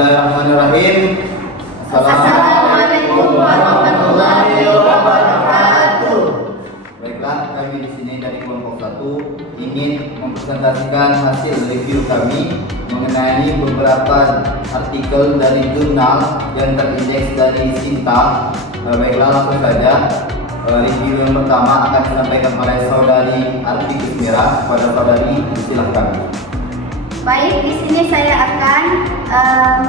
Bismillahirrahmanirrahim. Assalamualaikum warahmatullahi wabarakatuh. Baiklah, kami di sini dari kelompok 1 ingin mempresentasikan hasil review kami mengenai beberapa artikel dari jurnal yang terindeks dari Sinta. Baiklah, langsung saja. Review yang pertama akan disampaikan oleh saudari Arti Kusmira. Pada saudari, silakan. Baik, di sini saya akan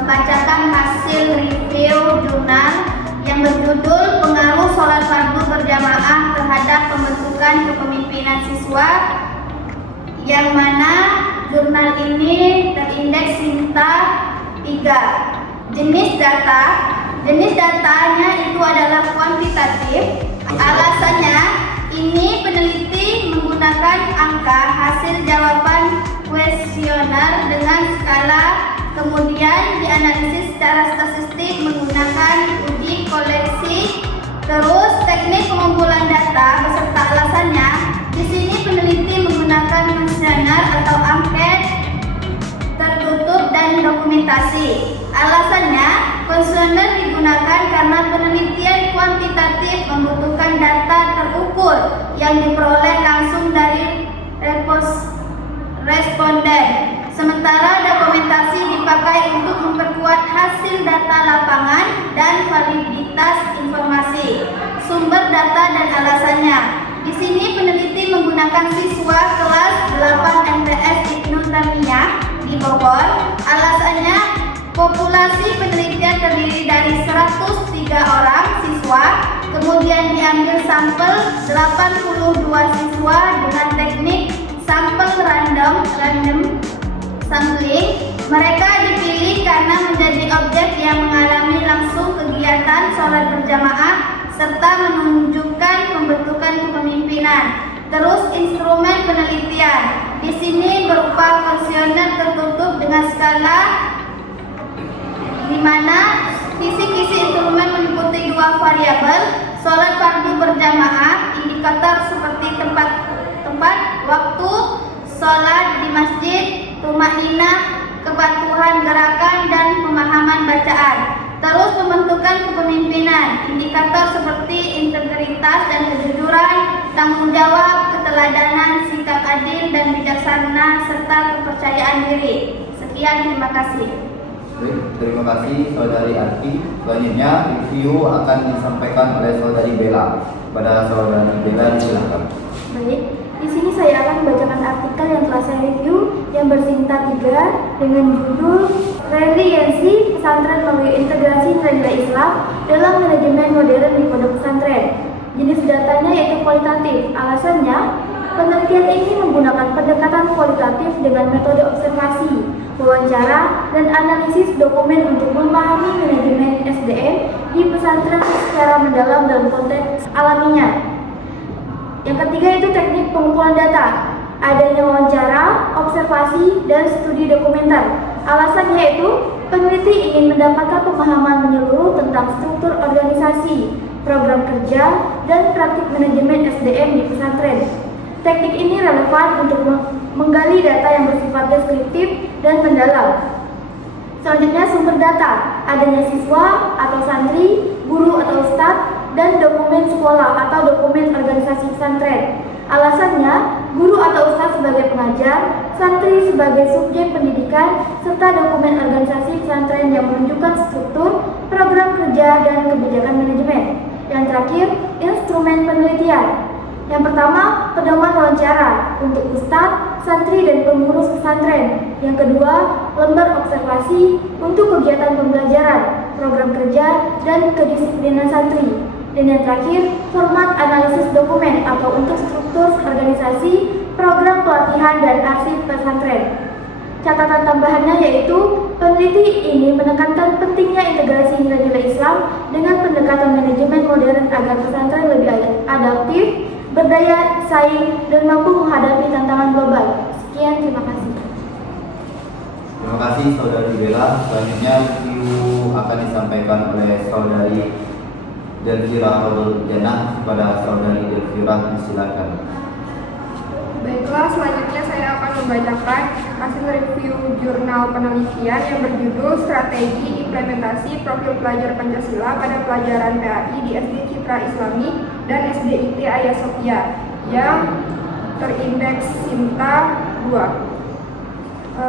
membacakan hasil review jurnal yang berjudul Pengaruh Sholat Fardu Berjamaah Terhadap Pembentukan Kepemimpinan Siswa, yang mana jurnal ini terindeks Sinta 3. Jenis datanya itu adalah kuantitatif. Alasannya, ini peneliti menggunakan angka hasil jawaban kuesioner dengan skala, kemudian dianalisis secara statistik menggunakan uji koleksi, terus teknik pengumpulan data beserta alasannya. Di sini peneliti menggunakan kuesioner atau angket tertutup dan dokumentasi. Alasannya, kuesioner digunakan karena penelitian kuantitatif membutuhkan data terukur yang diperoleh langsung dari responden. Sementara dokumentasi dipakai untuk memperkuat hasil data lapangan dan validitas informasi, sumber data dan alasannya. Di sini peneliti menggunakan siswa kelas 8 MTS Ibnu Taimiyah di Bogor. Alasannya, populasi penelitian terdiri dari 103 orang siswa, kemudian diambil sampel 82 siswa dengan teknik sampel random sampling. Mereka dipilih karena menjadi objek yang mengalami langsung kegiatan sholat berjamaah serta menunjukkan pembentukan kepemimpinan. Terus instrumen penelitian di sini berupa kuesioner tertutup dengan skala, di mana kisi-kisi instrumen meliputi 2 variabel: sholat fardu berjamaah, indikator seperti tempat, waktu, sholat di masjid, tumaninah, kepatuhan gerakan, dan pemahaman bacaan. Terus pembentukan kepemimpinan, indikator seperti integritas dan kejujuran, tanggung jawab, keteladanan, sikap adil dan bijaksana, serta kepercayaan diri. Sekian, terima kasih. Terima kasih saudari Arti. Selanjutnya review akan disampaikan oleh saudari Bella. Pada saudari Bella, silakan. Baik, di sini saya akan membacakan artikel yang telah saya review yang bersinta 3 dengan judul Resiliensi Pesantren Melalui Integrasi Nilai-nilai Islam dalam Manajemen Modern di Pondok Pesantren. Jenis datanya yaitu kualitatif. Alasannya, penelitian ini menggunakan pendekatan kualitatif dengan metode observasi, wawancara, dan analisis dokumen untuk memahami manajemen SDM di pesantren secara mendalam dalam konteks alaminya. Yang ketiga itu teknik pengumpulan data, adanya wawancara, observasi, dan studi dokumenter. Alasannya yaitu peneliti ingin mendapatkan pemahaman menyeluruh tentang struktur organisasi, program kerja, dan praktik manajemen SDM di pesantren. Teknik ini relevan untuk menggali data yang bersifat deskriptif dan mendalam. Selanjutnya sumber data, adanya siswa atau santri, guru atau ustadz, dan dokumen sekolah atau dokumen organisasi pesantren. Alasannya, guru atau ustadz sebagai pengajar, santri sebagai subjek pendidikan, serta dokumen organisasi pesantren yang menunjukkan struktur, program kerja, dan kebijakan manajemen. Yang terakhir, instrumen penelitian. Yang pertama, pedoman wawancara untuk ustadz, santri, dan pengurus pesantren. Yang kedua, lembar observasi untuk kegiatan pembelajaran, program kerja, dan kedisiplinan santri. Dan yang terakhir, format analisis dokumen atau untuk struktur organisasi, program pelatihan, dan arsip pesantren. Catatan tambahannya yaitu peneliti ini menekankan pentingnya integrasi nilai-nilai Islam dengan pendekatan manajemen modern agar pesantren lebih adaptif, berdaya saing, dan mampu menghadapi tantangan global. Sekian, terima kasih. Terima kasih saudari Bella. Selanjutnya review akan disampaikan oleh saudari Delfira Hodol Jannah. Pada saudari Delfira, silakan. Baiklah, selanjutnya saya akan membacakan hasil review jurnal jurnal penelitian yang berjudul Strategi Implementasi Profil Pelajar Pancasila pada Pelajaran PAI di SD Citra Islami dan SDIT Ayah Sophia yang terindeks Sinta 2.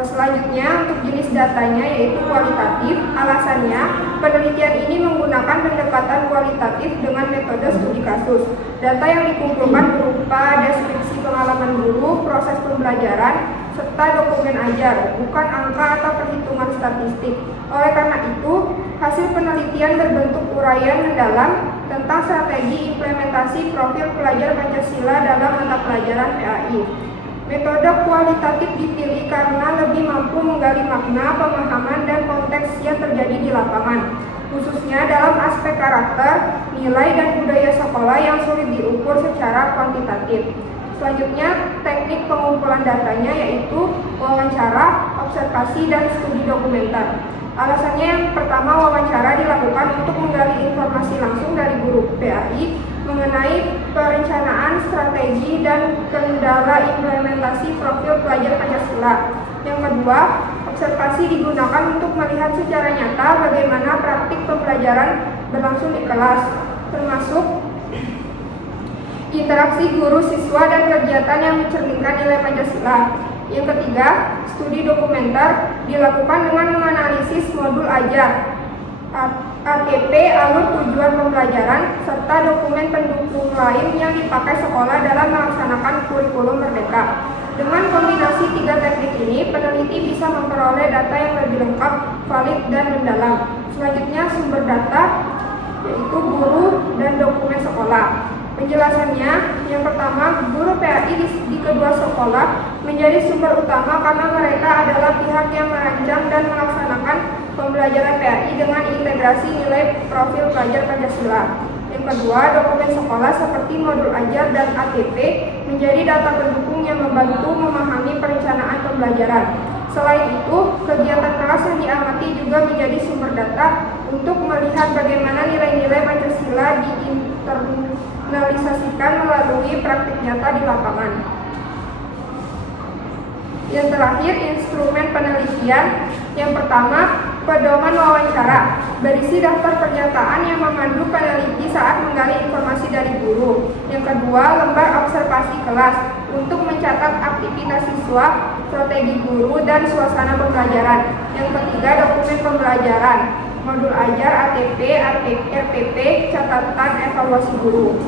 Selanjutnya untuk jenis datanya yaitu kualitatif. Alasannya, penelitian ini menggunakan pendekatan kualitatif dengan metode studi kasus. Data yang dikumpulkan berupa deskripsi pengalaman guru, proses pembelajaran, serta dokumen ajar, bukan angka atau perhitungan statistik. Oleh karena itu, hasil penelitian berbentuk uraian mendalam tentang strategi implementasi profil pelajar Pancasila dalam mata pelajaran PAI. Metode kualitatif dipilih karena lebih mampu menggali makna, pemahaman, dan konteks yang terjadi di lapangan, khususnya dalam aspek karakter, nilai, dan budaya sekolah yang sulit diukur secara kuantitatif. Selanjutnya, teknik pengumpulan datanya yaitu wawancara, observasi, dan studi dokumenter. Alasannya yang pertama, wawancara dilakukan untuk menggali informasi langsung dari guru PAI mengenai perencanaan, strategi, dan kendala implementasi profil pelajar Pancasila. Yang kedua, observasi digunakan untuk melihat secara nyata bagaimana praktik pembelajaran berlangsung di kelas, termasuk interaksi guru, siswa, dan kegiatan yang mencerminkan nilai Pancasila. Yang ketiga, studi dokumenter dilakukan dengan menganalisis modul ajar, ATP, alur tujuan pembelajaran, serta dokumen pendukung lain yang dipakai sekolah dalam melaksanakan kurikulum merdeka. Dengan kombinasi tiga teknik ini, peneliti bisa memperoleh data yang lebih lengkap, valid, dan mendalam. Selanjutnya, sumber data yaitu guru dan dokumen sekolah. Penjelasannya, yang pertama, guru PAI di kedua sekolah menjadi sumber utama karena mereka adalah pihak yang merancang dan melaksanakan pembelajaran PAI dengan integrasi nilai profil pelajar Pancasila. Yang kedua, dokumen sekolah seperti modul ajar dan ATP menjadi data pendukung yang membantu memahami perencanaan pembelajaran. Selain itu, kegiatan kelas yang diamati juga menjadi sumber data untuk melihat bagaimana nilai-nilai Pancasila diinternalisasikan melalui praktik nyata di lapangan. Yang terakhir, instrumen penelitian. Yang pertama, pedoman wawancara, berisi daftar pernyataan yang memandu peneliti saat menggali informasi dari guru. Yang kedua, lembar observasi kelas untuk mencatat aktivitas siswa, strategi guru, dan suasana pembelajaran. Yang ketiga, dokumen pembelajaran, modul ajar, ATP, RPP, catatan evaluasi guru.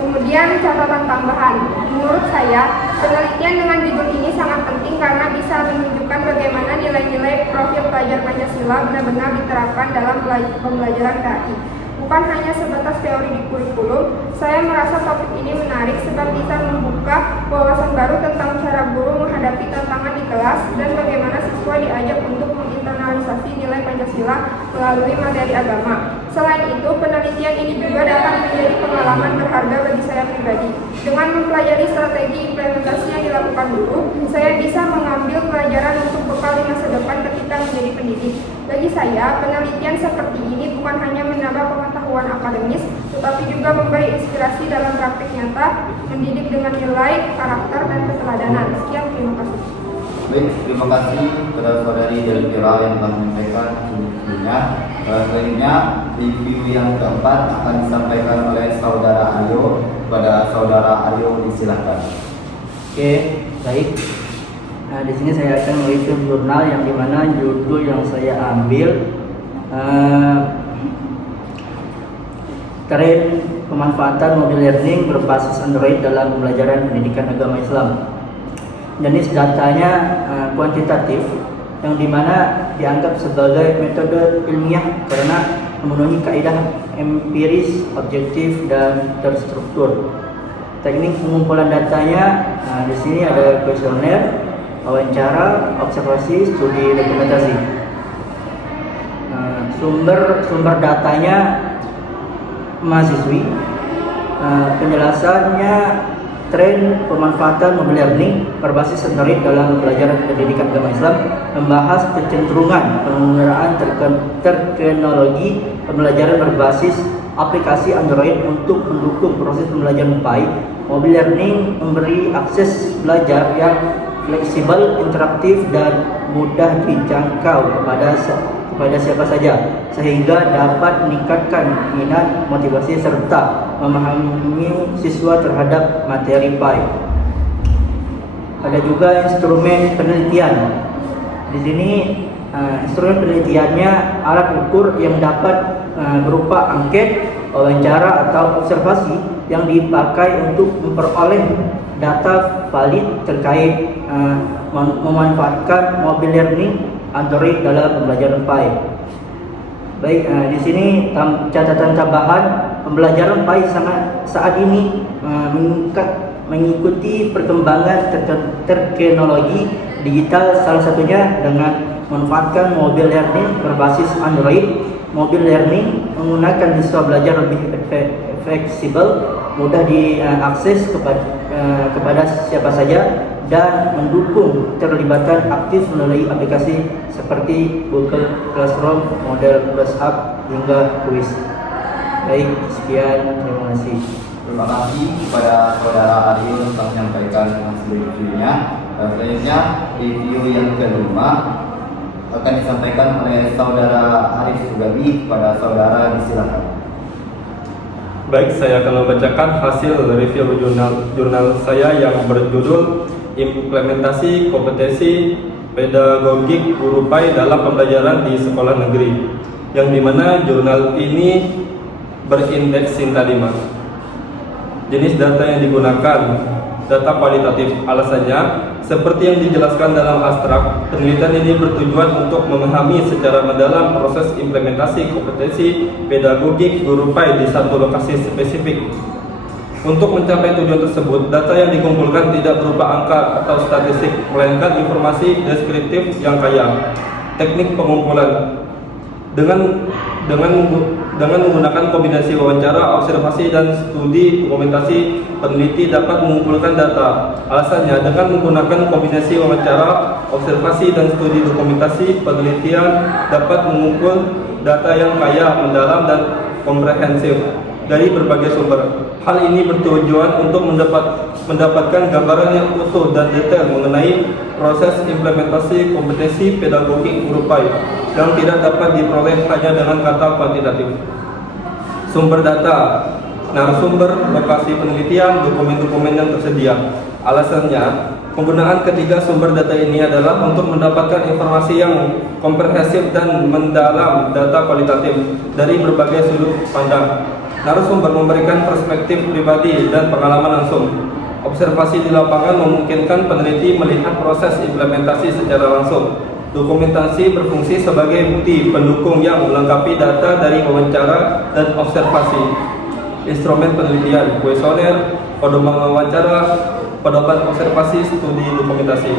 Kemudian catatan tambahan, menurut saya penelitian dengan judul ini sangat penting karena bisa menunjukkan bagaimana nilai-nilai profil pelajar Pancasila benar-benar diterapkan dalam pembelajaran PAI. Bukan hanya sebatas teori di kurikulum, saya merasa topik ini menarik sebab bisa membuka wawasan baru tentang cara guru menghadapi tantangan di kelas dan bagaimana siswa diajak untuk menginternalisasi nilai Pancasila melalui materi agama. Selain itu, penelitian ini juga dapat menjadi pengalaman berharga bagi saya pribadi. Dengan mempelajari strategi implementasi yang dilakukan guru, saya bisa mengambil pelajaran untuk bekal di masa depan ketika menjadi pendidik. Bagi saya, penelitian seperti ini bukan hanya menambah pengetahuan akademis, tetapi juga memberi inspirasi dalam praktik nyata, mendidik dengan nilai, karakter, dan keteladanan. Sekian, terima kasih. Baik, terima kasih kepada saudari Delvira yang telah menyampaikan sebelumnya. Selanjutnya, review yang keempat akan disampaikan oleh saudara Aryo. Kepada saudara Aryo, disilahkan. Oke, baik. Nah, di sini saya akan mereview jurnal yang dimana judul yang saya ambil tren pemanfaatan mobile learning berbasis Android dalam pembelajaran pendidikan agama Islam. Jenis datanya kuantitatif, yang dimana dianggap sebagai metode ilmiah karena memenuhi kaidah empiris, objektif, dan terstruktur. Teknik pengumpulan datanya, di sini ada kuesioner, wawancara, observasi, studi dokumentasi. Sumber datanya mahasiswi. Penjelasannya tren pemanfaatan mobile learning berbasis Android dalam pembelajaran pendidikan agama Islam, membahas kecenderungan penggunaan teknologi pembelajaran berbasis aplikasi Android untuk mendukung proses pembelajaran PAI. Mobile learning memberi akses belajar yang fleksibel, interaktif, dan mudah dijangkau kepada siapa saja, sehingga dapat meningkatkan minat, motivasi, serta memahami siswa terhadap materi PAI. Ada juga instrumen penelitian. Di sini instrumen penelitiannya alat ukur yang dapat berupa angket, wawancara, atau observasi yang dipakai untuk memperoleh data valid terkait memanfaatkan mobile learning Android dalam pembelajaran PAI. Baik, di sini catatan tambahan, pembelajaran PAI saat ini mengikuti perkembangan teknologi digital, salah satunya dengan memanfaatkan mobile learning berbasis Android. Mobile learning menggunakan siswa belajar lebih fleksibel, mudah diakses kepada siapa saja, dan mendukung terlibatan aktif melalui aplikasi seperti Google Classroom, model WhatsApp, hingga kuis. Baik, sekian, terima kasih. Terima kasih kepada saudara Ariel telah menyampaikan hasil reviewnya. Selanjutnya review yang kelima akan disampaikan oleh saudara Arif Sugabi. Kepada saudara disilakan. Baik, saya akan membacakan hasil review jurnal saya yang berjudul Implementasi Kompetensi Pedagogik Guru PAI dalam Pembelajaran di Sekolah Negeri, yang dimana jurnal ini berindeks Sinta 5. Jenis data yang digunakan data kualitatif. Alasannya, seperti yang dijelaskan dalam abstrak, penelitian ini bertujuan untuk memahami secara mendalam proses implementasi kompetensi pedagogik guru PAI di satu lokasi spesifik. Untuk mencapai tujuan tersebut, data yang dikumpulkan tidak berupa angka atau statistik, melainkan informasi deskriptif yang kaya. Teknik pengumpulan dengan menggunakan kombinasi wawancara, observasi, dan studi dokumentasi, peneliti dapat mengumpulkan data. Alasannya, dengan menggunakan kombinasi wawancara, observasi, dan studi dokumentasi, penelitian dapat mengumpul data yang kaya, mendalam, dan komprehensif dari berbagai sumber. Hal ini bertujuan untuk mendapatkan gambaran yang utuh dan detail mengenai proses implementasi kompetensi pedagogik guru PAI yang tidak dapat diperoleh hanya dengan kata kuantitatif. Sumber data, narasumber, lokasi penelitian, dokumen-dokumen yang tersedia. Alasannya, penggunaan ketiga sumber data ini adalah untuk mendapatkan informasi yang komprehensif dan mendalam, data kualitatif dari berbagai sudut pandang. Narasumber memberikan perspektif pribadi dan pengalaman langsung. Observasi di lapangan memungkinkan peneliti melihat proses implementasi secara langsung. Dokumentasi berfungsi sebagai bukti pendukung yang melengkapi data dari wawancara dan observasi. Instrumen penelitian, kuesioner, pedoman wawancara, pedoman observasi, studi dokumentasi.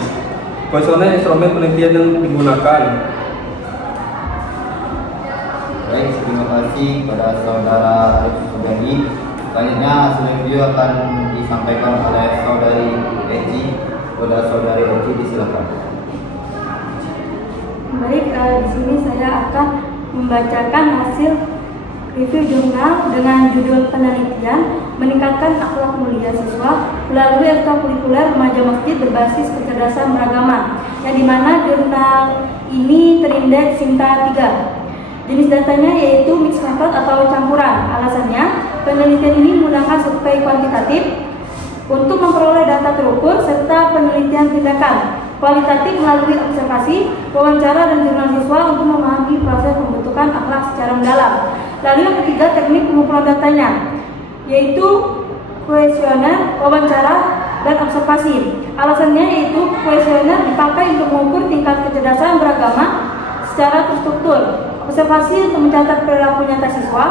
Kuesioner instrumen penelitian yang digunakan. Baik, terima kasih kepada saudara Arif Sugabi. Selanjutnya hasil review akan disampaikan oleh saudari Eci. Kepada saudari Eci disilakan. Baik, di sini saya akan membacakan hasil review jurnal dengan judul penelitian meningkatkan akhlak mulia siswa melalui ekstrakurikuler remaja masjid berbasis kecerdasan beragama, yang dimana jurnal ini terindeks Sinta 3. Jenis datanya yaitu mixed method atau campuran. Alasannya, penelitian ini menggunakan survei kuantitatif untuk memperoleh data terukur serta penelitian tindakan kualitatif melalui observasi, wawancara, dan jurnal siswa untuk memahami proses pembentukan akhlak secara mendalam. Lalu yang ketiga, teknik pengumpulan datanya yaitu kuesioner, wawancara, dan observasi. Alasannya yaitu kuesioner dipakai untuk mengukur tingkat kecerdasan beragama secara terstruktur, observasi untuk mencatat perilaku nyata siswa,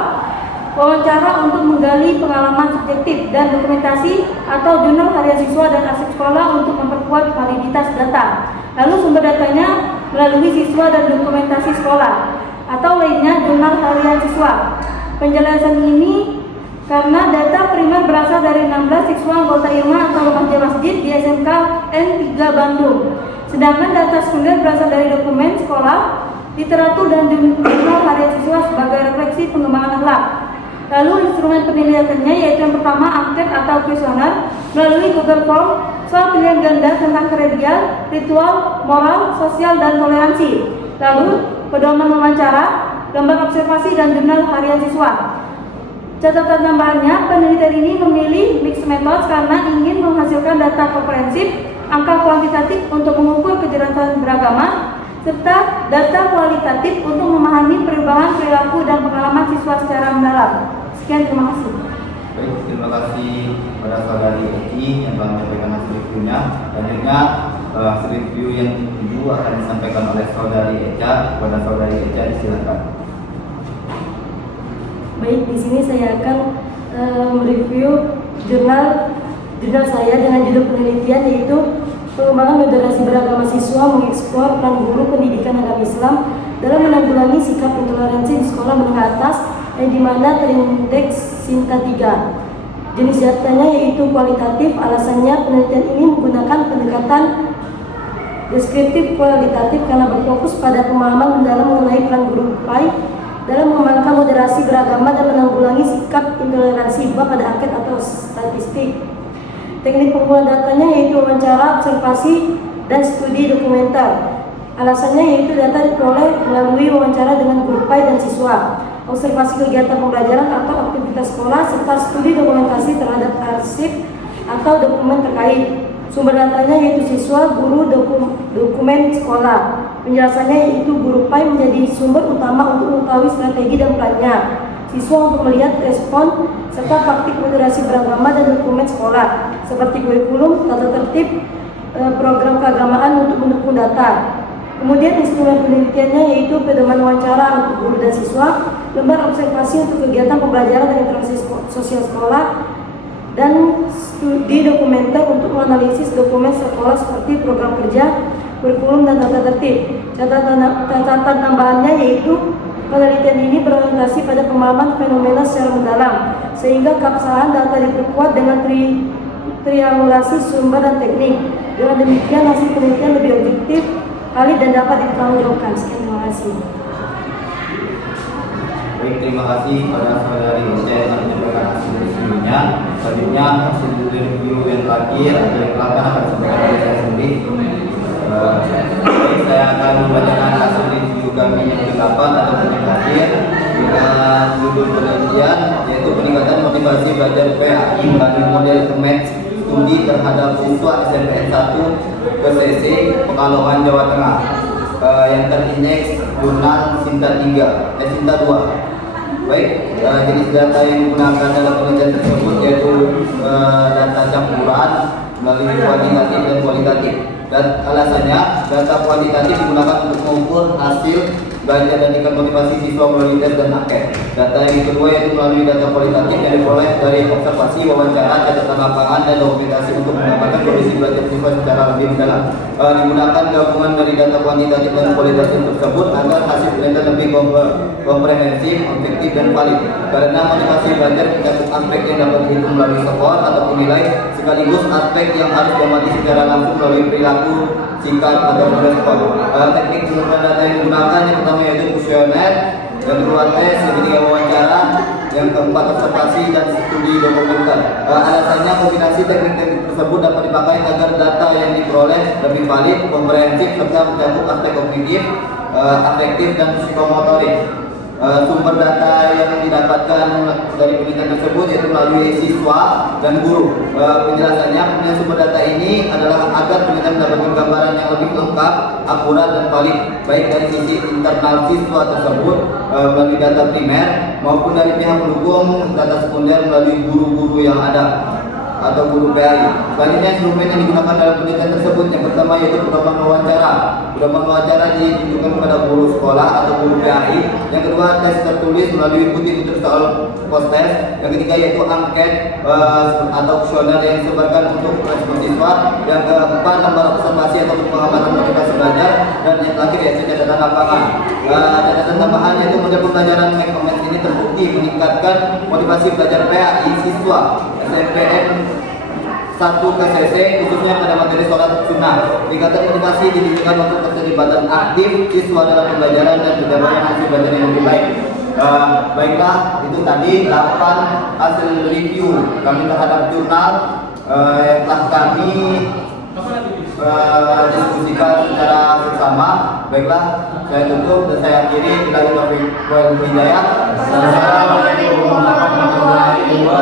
wawancara untuk menggali pengalaman subjektif, dan dokumentasi atau jurnal harian siswa dan arsip sekolah untuk memperkuat validitas data. Lalu sumber datanya melalui siswa dan dokumentasi sekolah atau lainnya jurnal harian siswa. Penjelasan ini karena data primer berasal dari 16 siswa anggota IRMA atau remaja masjid di SMK N3 Bandung. Sedangkan data sekunder berasal dari dokumen sekolah, literatur, dan jurnal harian siswa sebagai refleksi pengembangan akhlak. Lalu instrumen penelitiannya yaitu yang pertama angket atau kuesioner melalui Google Form soal pilihan ganda tentang kredial, ritual, moral, sosial, dan toleransi. Lalu, pedoman wawancara, gambar observasi, dan jurnal harian siswa. Catatan tambahannya, penelitian ini memilih mixed methods karena ingin menghasilkan data komprehensif, angka kuantitatif untuk mengukur kejelasan beragama, serta data kualitatif untuk memahami perubahan perilaku dan pengalaman siswa secara mendalam. Sekian, terima kasih. Baik, terima kasih pada saudari Eci yang telah menyampaikan hasil reviewnya. Selanjutnya hasil review yang kedua akan disampaikan oleh saudari Eca. Kepada saudari Eca, silakan. Baik, di sini saya akan mereview jurnal saya dengan judul penelitian yaitu pengembangan moderasi beragama siswa mengeksplor peran guru pendidikan agama Islam dalam menanggulangi sikap intoleransi di sekolah menengah atas yang dimana terindeks Sinta 3. Jenis datanya yaitu kualitatif. Alasannya penelitian ini menggunakan pendekatan deskriptif kualitatif karena berfokus pada pemahaman mendalam mengenai peran guru PAI dalam mengembangkan moderasi beragama dan menanggulangi sikap intoleransi pada angket atau statistik. Teknik pengumpulan datanya yaitu wawancara, observasi, dan studi dokumenter. Alasannya yaitu data diperoleh melalui wawancara dengan guru PAI dan siswa, observasi kegiatan pembelajaran atau aktivitas sekolah, serta studi dokumentasi terhadap arsip atau dokumen terkait. Sumber datanya yaitu siswa, guru, dokumen sekolah. Penjelasannya yaitu guru PAI menjadi sumber utama untuk mengetahui strategi dan plannya, siswa untuk melihat respon, serta praktik moderasi beragama dan dokumen sekolah, seperti kurikulum, tata tertib, program keagamaan untuk mendukung data. Kemudian instrumen penelitiannya yaitu pedoman wawancara untuk guru dan siswa, lembar observasi untuk kegiatan pembelajaran dan interaksi sosial sekolah, dan studi dokumenter untuk menganalisis dokumen sekolah seperti program kerja, kurikulum, dan tata tertib. Catatan tambahannya yaitu penelitian ini berorientasi pada pemahaman fenomena secara mendalam, sehingga keabsahan data diperkuat dengan triangulasi sumber dan teknik. Dengan demikian hasil penelitian lebih objektif, valid, dan dapat dipertanggungjawabkan. Sekian, terima kasih. Baik, terima kasih pada saudari Eca yang telah menyampaikan hasil reviewnya. Selanjutnya hasil review yang terakhir atau yang ke-8 akan disampaikan oleh saya sendiri. Baik, saya akan membacakan hasil review kami yang ke-8 atau yang terakhir dengan judul penelitian yaitu peningkatan motivasi belajar PAI melalui model Kemet studi terhadap siswa SMPN 1 PCC Pekalongan, Jawa Tengah yang terindeks jurnal Sinta 2. Baik, jenis data yang digunakan dalam penelitian tersebut yaitu data campuran melalui kuantitatif dan kualitatif. Dan alasannya data kuantitatif digunakan untuk mengukur hasil belajar dan tingkat motivasi siswa melalui tes dan angket. Data yang kedua yaitu melalui data kualitatif yang diperoleh dari observasi, wawancara, catatan lapangan, dan dokumentasi untuk mendapatkan kondisi belajar siswa secara lebih mendalam. Digunakan gabungan dari data kuantitatif dan kualitatif tersebut agar hasil penelitian lebih komprehensif, objektif, dan valid. Karena motivasi belajar mencakup aspek yang dapat dihitung melalui skor ataupun nilai, sekaligus aspek yang harus diamati secara langsung melalui perilaku, sikap, atau respon. Teknik pengumpulan data yang digunakan yang pertama yaitu kuesioner, yang kedua tes, yang ketiga wawancara, yang keempat observasi, dan studi dokumenter. Alasannya kombinasi teknik-teknik tersebut dapat dipakai agar data yang diperoleh lebih valid, komprehensif, serta mencakup aspek kognitif, afektif, dan psikomotorik. Sumber data yang didapatkan dari penelitian tersebut yaitu melalui siswa dan guru. Penjelasannya, sumber data ini adalah agar penelitian mendapatkan gambaran yang lebih lengkap, akurat, dan valid, baik dari sisi internal siswa tersebut melalui data primer maupun dari pihak pendukung data sekunder melalui guru-guru yang ada atau guru PAI. Selanjutnya instrumen yang digunakan dalam penelitian tersebut yang pertama yaitu pedoman wawancara. Pedoman wawancara ditujukan kepada guru sekolah atau guru PAI. Yang kedua tes tertulis melalui butir-butir soal post test. Yang ketiga yaitu angket atau kuesioner yang disebarkan untuk respon siswa. Yang keempat lembar observasi atau pengamatan motivasi belajar. Dan yang terakhir yaitu catatan lapangan. Catatan tambahan yaitu model pembelajaran Kemet ini terbukti meningkatkan motivasi belajar PAI siswa SMPN 1 PCC khususnya pada materi sholat sunnah. Peningkatan motivasi didirikan untuk keterlibatan aktif siswa dalam pembelajaran dan pencapaian hasil belajar yang lebih baik. Baiklah, itu tadi 8 hasil review kami terhadap jurnal yang telah kami diskusikan secara bersama. Baiklah, saya tutup dan saya akhiri. Bila kita Assalamualaikum warahmatullahi wabarakatuh.